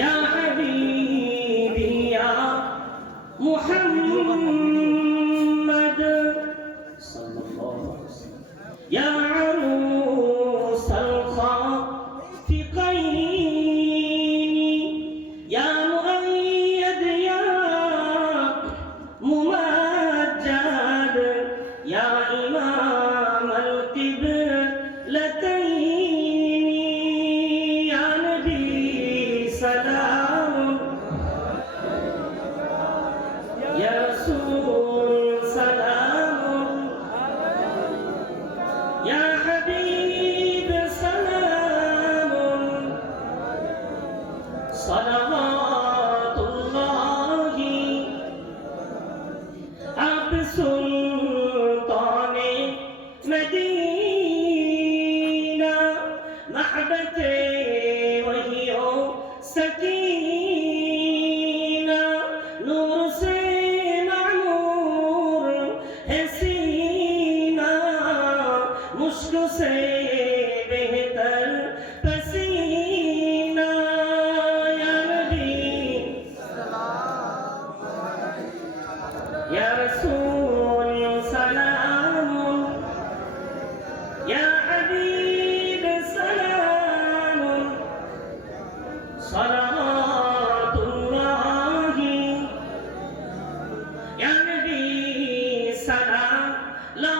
يا حبيبي يا محمد. يا يا حبيب صلوات الله سلطان مدينة محبتي उष्ण से बेहतर पसीना या नबी या रसूल सलाम या हबीब सलाम सलातुल्लाही या नबी सलाम ला